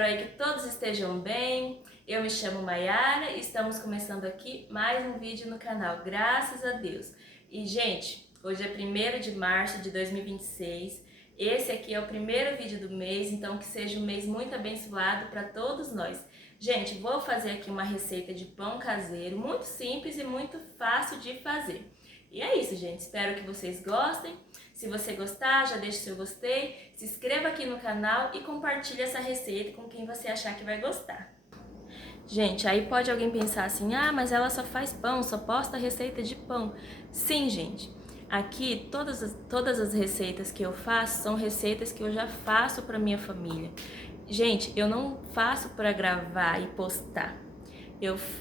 Espero aí que todos estejam bem. Eu me chamo Maiara e estamos começando aqui mais um vídeo no canal, graças a Deus. E, gente, hoje é 1º de março de 2026. Esse aqui é o primeiro vídeo do mês, então que seja um mês muito abençoado para todos nós. Gente, vou fazer aqui uma receita de pão caseiro, muito simples e muito fácil de fazer. E é isso, gente. Espero que vocês gostem. Se você gostar, já deixa o seu gostei, se inscreva aqui no canal e compartilhe essa receita com quem você achar que vai gostar. Gente, aí pode alguém pensar assim, ah, mas ela só faz pão, só posta receita de pão. Sim, gente. Aqui, todas as receitas que eu faço são receitas que eu já faço para minha família. Gente, eu não faço para gravar e postar.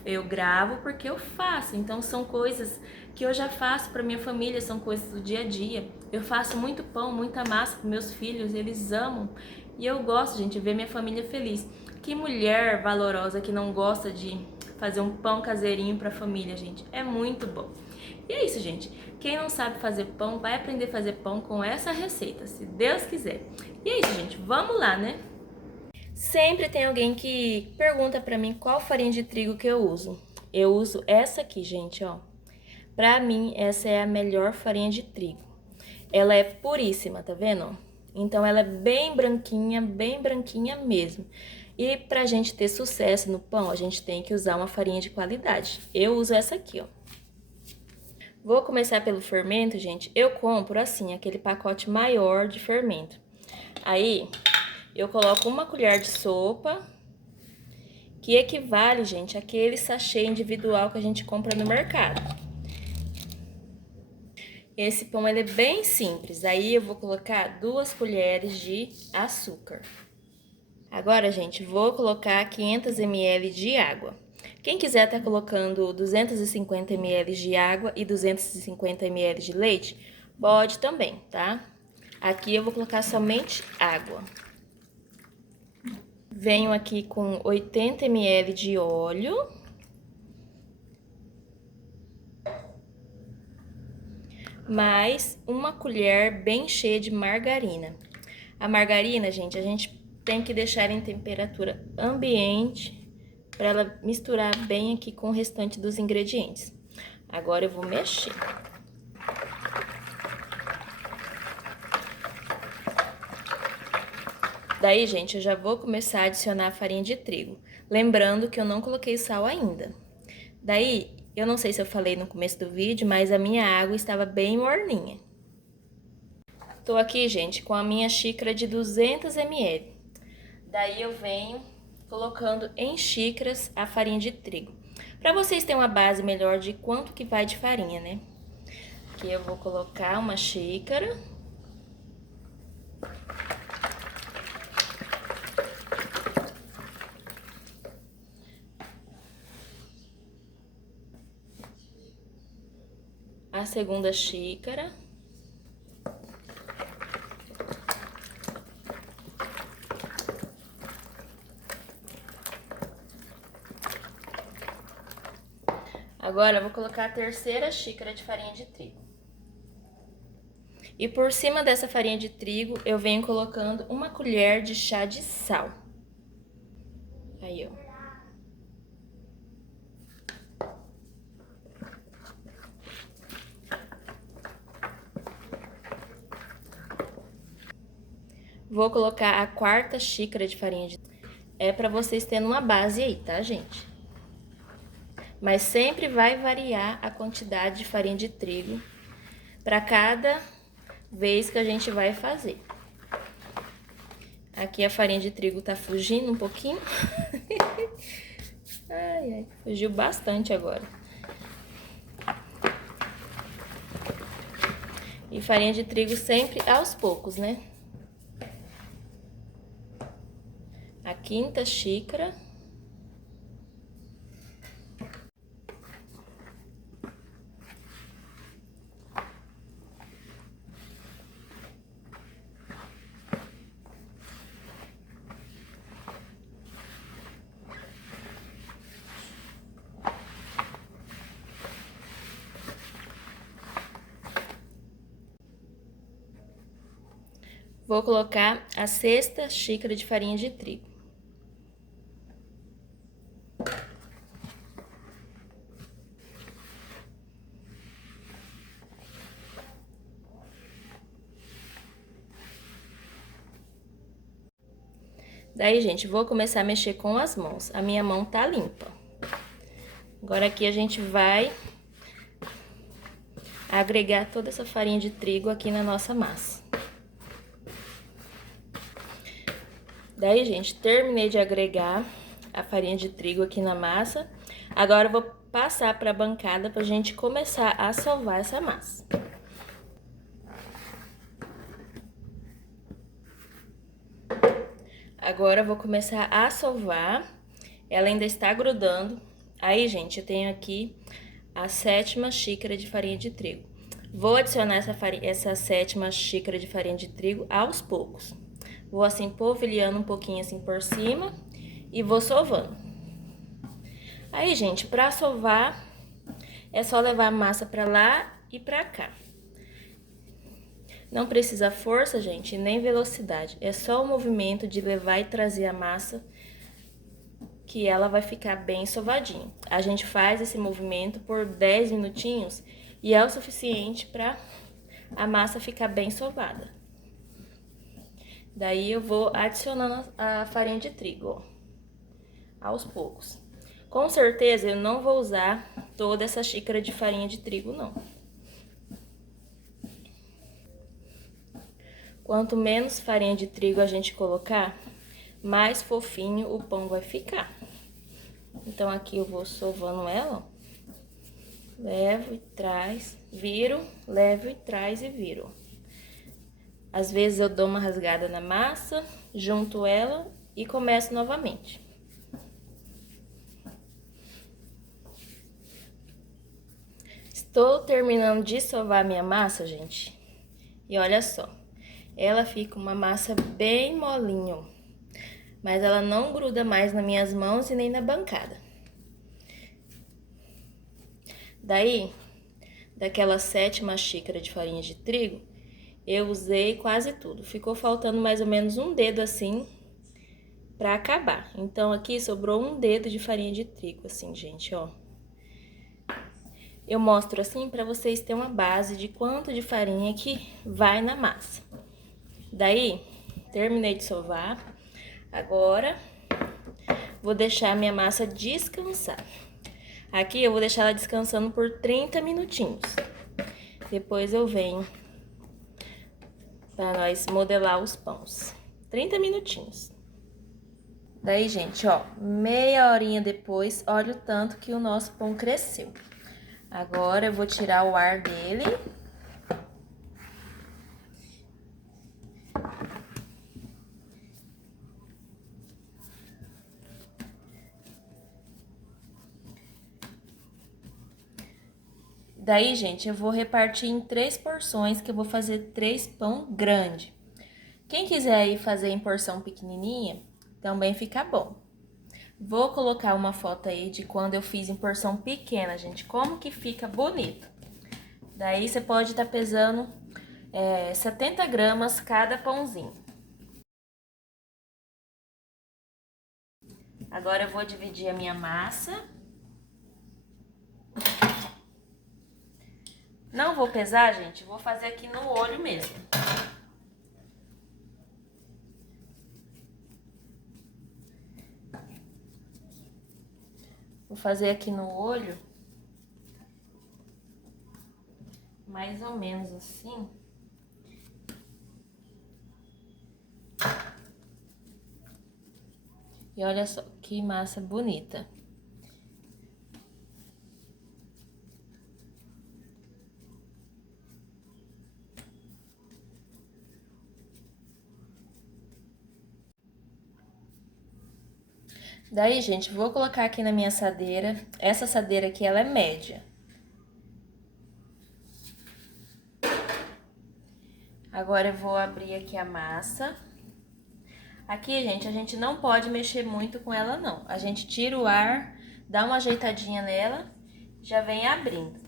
Eu gravo porque eu faço, então são coisas que eu já faço para minha família, são coisas do dia a dia. Eu faço muito pão, muita massa para meus filhos, eles amam. E eu gosto, gente, de ver minha família feliz. Que mulher valorosa que não gosta de fazer um pão caseirinho para a família, gente. É muito bom. E é isso, gente. Quem não sabe fazer pão, vai aprender a fazer pão com essa receita, se Deus quiser. E é isso, gente. Vamos lá, né? Sempre tem alguém que pergunta pra mim qual farinha de trigo que eu uso. Eu uso essa aqui, gente, ó. Pra mim, essa é a melhor farinha de trigo. Ela é puríssima, tá vendo? Então, ela é bem branquinha mesmo. E pra gente ter sucesso no pão, a gente tem que usar uma farinha de qualidade. Eu uso essa aqui, ó. Vou começar pelo fermento, gente. Eu compro, assim, aquele pacote maior de fermento. Aí, eu coloco uma colher de sopa, que equivale, gente, àquele sachê individual que a gente compra no mercado. Esse pão, ele é bem simples. Aí, eu vou colocar 2 colheres de açúcar. Agora, gente, vou colocar 500 ml de água. Quem quiser tá colocando 250 ml de água e 250 ml de leite, pode também, tá? Aqui eu vou colocar somente água. Venho aqui com 80 ml de óleo. Mais uma colher bem cheia de margarina. A margarina, gente, a gente tem que deixar em temperatura ambiente para ela misturar bem aqui com o restante dos ingredientes. Agora eu vou mexer. Daí, gente, eu já vou começar a adicionar a farinha de trigo. Lembrando que eu não coloquei sal ainda. Daí, eu não sei se eu falei no começo do vídeo, mas a minha água estava bem morninha. Tô aqui, gente, com a minha xícara de 200 ml. Daí eu venho colocando em xícaras a farinha de trigo. Para vocês terem uma base melhor de quanto que vai de farinha, né? Aqui eu vou colocar uma xícara. A segunda xícara. Agora eu vou colocar a terceira xícara de farinha de trigo. E por cima dessa farinha de trigo, eu venho colocando uma colher de chá de sal. Aí, ó. Vou colocar a quarta xícara de farinha de trigo. É pra vocês terem uma base aí, tá, gente? Mas sempre vai variar a quantidade de farinha de trigo para cada vez que a gente vai fazer. Aqui a farinha de trigo tá fugindo um pouquinho. Ai, ai, fugiu bastante agora. E farinha de trigo sempre aos poucos, né? A quinta xícara. Vou colocar a sexta xícara de farinha de trigo. Daí, gente, vou começar a mexer com as mãos. A minha mão tá limpa. Agora aqui a gente vai agregar toda essa farinha de trigo aqui na nossa massa. Daí, gente, terminei de agregar a farinha de trigo aqui na massa. Agora eu vou passar para a bancada pra gente começar a sovar essa massa. Agora eu vou começar a sovar. Ela ainda está grudando. Aí, gente, eu tenho aqui a 7ª xícara de farinha de trigo. Vou adicionar essa 7ª xícara de farinha de trigo aos poucos. Vou assim polvilhando um pouquinho assim por cima e vou sovando. Aí, gente, para sovar é só levar a massa para lá e para cá. Não precisa força, gente, nem velocidade. É só o movimento de levar e trazer a massa que ela vai ficar bem sovadinha. A gente faz esse movimento por 10 minutinhos e é o suficiente para a massa ficar bem sovada. Daí eu vou adicionando a farinha de trigo, ó, aos poucos. Com certeza eu não vou usar toda essa xícara de farinha de trigo, não. Quanto menos farinha de trigo a gente colocar, mais fofinho o pão vai ficar. Então, aqui eu vou sovando ela, ó. Levo e traz, viro, levo e traz e viro. Às vezes eu dou uma rasgada na massa, junto ela e começo novamente. Estou terminando de sovar minha massa, gente. E olha só, ela fica uma massa bem molinha, ó. Mas ela não gruda mais nas minhas mãos e nem na bancada. Daí, daquela 7ª xícara de farinha de trigo, eu usei quase tudo. Ficou faltando mais ou menos um dedo assim pra acabar. Então, aqui sobrou um dedo de farinha de trigo, assim, gente, ó. Eu mostro assim pra vocês terem uma base de quanto de farinha que vai na massa. Daí, terminei de sovar. Agora, vou deixar a minha massa descansar. Aqui eu vou deixar ela descansando por 30 minutinhos. Depois eu venho para nós modelar os pães. 30 minutinhos. Daí, gente, ó, meia horinha depois, olha o tanto que o nosso pão cresceu. Agora eu vou tirar o ar dele. Daí, gente, eu vou repartir em 3 porções, que eu vou fazer 3 pão grande. Quem quiser aí fazer em porção pequenininha, também fica bom. Vou colocar uma foto aí de quando eu fiz em porção pequena, gente, como que fica bonito. Daí, você pode estar pesando 70 gramas cada pãozinho. Agora, eu vou dividir a minha massa. Não vou pesar, gente, vou fazer aqui no olho mesmo. Vou fazer aqui no olho, mais ou menos assim. E olha só, que massa bonita. Daí, gente, vou colocar aqui na minha assadeira. Essa assadeira aqui, ela é média. Agora, eu vou abrir aqui a massa. Aqui, gente, a gente não pode mexer muito com ela, não. A gente tira o ar, dá uma ajeitadinha nela, já vem abrindo.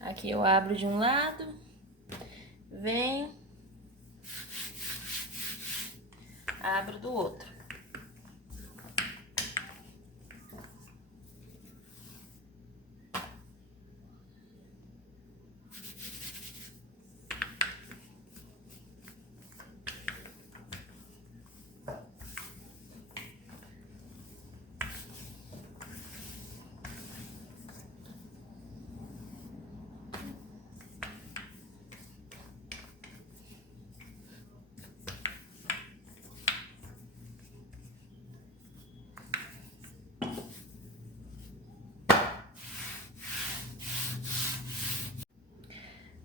Aqui eu abro de um lado, venho, abro do outro.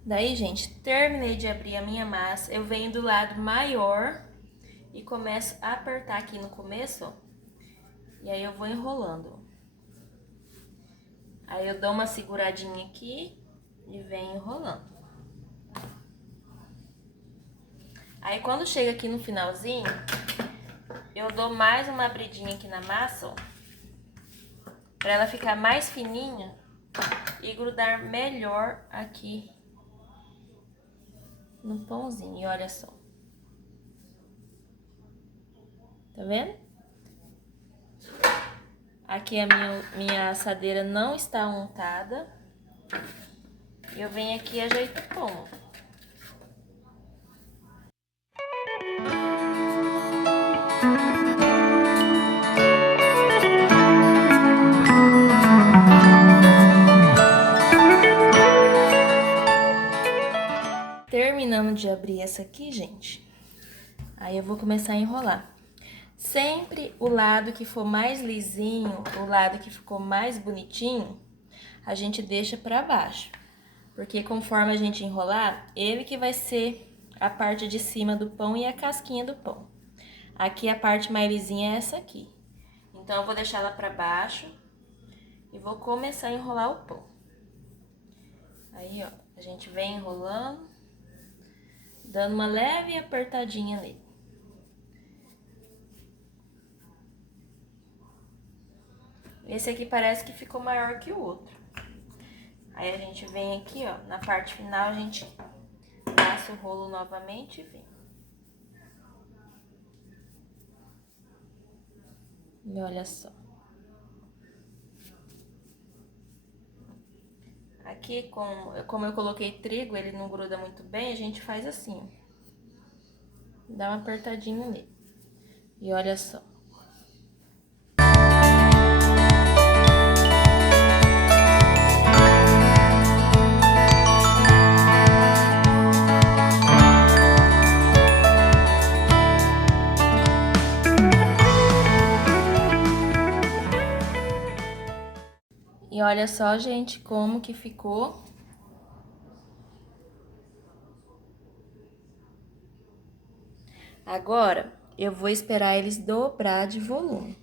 Daí, gente, terminei de abrir a minha massa, eu venho do lado maior e começo a apertar aqui no começo, ó. E aí eu vou enrolando. Aí eu dou uma seguradinha aqui e venho enrolando. Aí quando chega aqui no finalzinho, eu dou mais uma abridinha aqui na massa, ó, pra ela ficar mais fininha e grudar melhor aqui no pãozinho. E olha só. Tá vendo? Aqui a minha assadeira não está untada. Eu venho aqui e ajeito o pão. Terminando de abrir essa aqui, gente, aí eu vou começar a enrolar. Sempre o lado que for mais lisinho, o lado que ficou mais bonitinho, a gente deixa pra baixo. Porque conforme a gente enrolar, ele que vai ser a parte de cima do pão e a casquinha do pão. Aqui a parte mais lisinha é essa aqui. Então, eu vou deixar ela pra baixo e vou começar a enrolar o pão. Aí, ó, a gente vem enrolando, dando uma leve apertadinha nele. Esse aqui parece que ficou maior que o outro. Aí a gente vem aqui, ó, na parte final a gente passa o rolo novamente e vem. E olha só. Aqui, como eu coloquei trigo, ele não gruda muito bem, a gente faz assim. Dá uma apertadinha nele. E olha só. E olha só, gente, como que ficou. Agora, eu vou esperar eles dobrar de volume.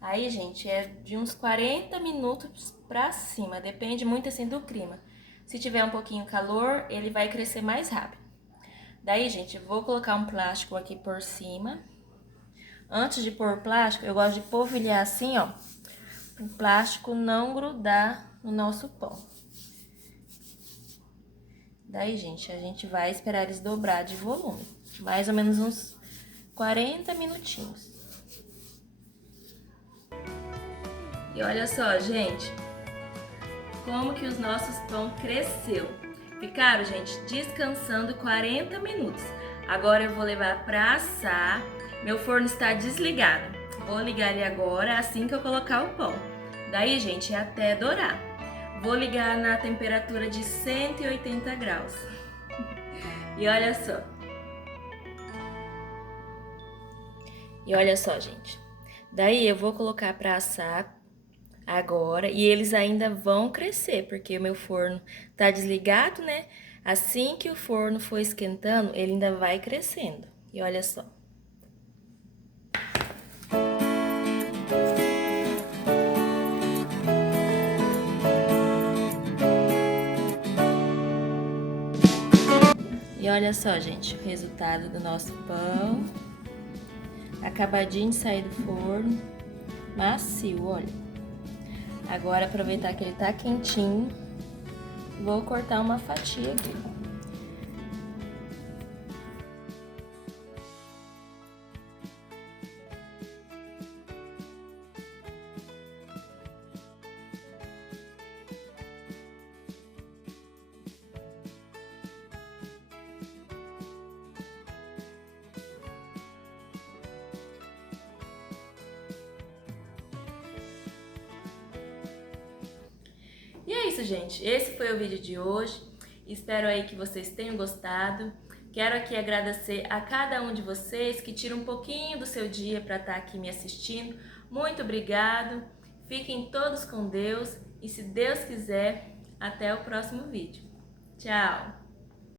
Aí, gente, é de uns 40 minutos pra cima, depende muito assim do clima. Se tiver um pouquinho calor, ele vai crescer mais rápido. Daí, gente, vou colocar um plástico aqui por cima. Antes de pôr o plástico, eu gosto de polvilhar assim, ó, o plástico não grudar no nosso pão. Daí, gente, a gente vai esperar eles dobrar de volume, mais ou menos uns 40 minutinhos. E olha só, gente, como que os nossos pão cresceu. Ficaram, gente, descansando 40 minutos. Agora eu vou levar pra assar. Meu forno está desligado. Vou ligar ele agora, assim que eu colocar o pão. Daí, gente, é até dourar. Vou ligar na temperatura de 180 graus. E olha só. E olha só, gente. Daí eu vou colocar pra assar agora e eles ainda vão crescer, porque o meu forno tá desligado, né? Assim que o forno for esquentando, ele ainda vai crescendo. E olha só. E olha só, gente, o resultado do nosso pão. Acabadinho de sair do forno. Macio, olha. Agora, aproveitar que ele tá quentinho, vou cortar uma fatia aqui. E é isso, gente. Esse foi o vídeo de hoje. Espero aí que vocês tenham gostado. Quero aqui agradecer a cada um de vocês que tira um pouquinho do seu dia para estar aqui me assistindo. Muito obrigado. Fiquem todos com Deus e, se Deus quiser, Até o próximo vídeo. Tchau!